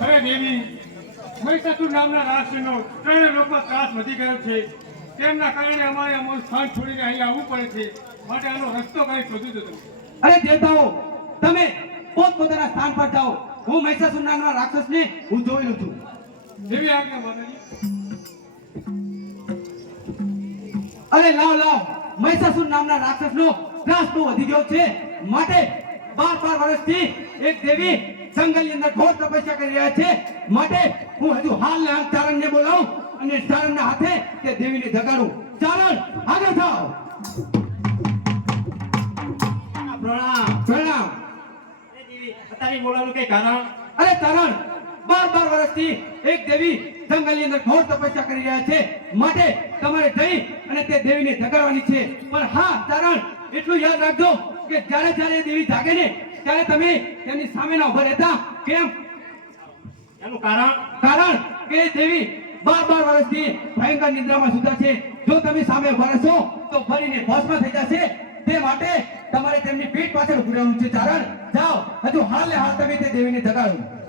અરે દેવી, મહિષાસુર નામના રાક્ષસનો ત્રણ લોકો ત્રાસ વધી ગયો છે. તેમના કારણે અમારે અમારું સ્થાન છોડીને અહીં આવવું પડે છે. માટે આનો રસ્તો કઈ શોધી દો તમે. અરે દેવતાઓ, તમે પોતપોતાના સ્થાન પર જાઓ. હું મહિષાસુર નામના રાક્ષસને હું જોઈ લઉં છું. દેવી આજ્ઞા માતાજી. અરે લાવ મહિષાસુર નામના રાક્ષસનો ત્રાસ બહુ વધી ગયો છે. માટે 12 વર્ષથી એક દેવી જંગલની અંદર ઘોર તપસ્યા કરી રહ્યા છે. માટે હું હજુ હાલ ચારણને બોલાવું અને ચારણના હાથે તે દેવીને જગાડું. ચારણ આગળ થાઓ. પ્રણામ. અરે દેવી, અત્યારે બોલાવવાનું કઈ કારણ? અરે ચારણ, 12 વર્ષથી એક દેવી જંગલની અંદર ઘોર તપસ્યા કરી રહ્યા છે. માટે તમારે જઈ અને તે દેવીને જગાડવાની છે. પણ હા ચારણ, એટલું યાદ રાખજો કે જ્યારે જ્યારે દેવી જાગે ને ત્યારે તમે તેની સામે ના ઉભા રહેતા. કેમ? એનું કારણ? કારણ કે દેવી 12 વર્ષથી ભયંકર નિદ્રામાં સૂતા છે. જો તમે સામે ઉભા રહેશો તો ફરીને ભસ્મ થઈ જશે. તે માટે તમારે તેમની પીઠ પાછળ ઉભું રહેવાનું છે. ચારણ, જાઓ, હજુ હાલ ને હાલ તમે તે દેવીને જગાડો.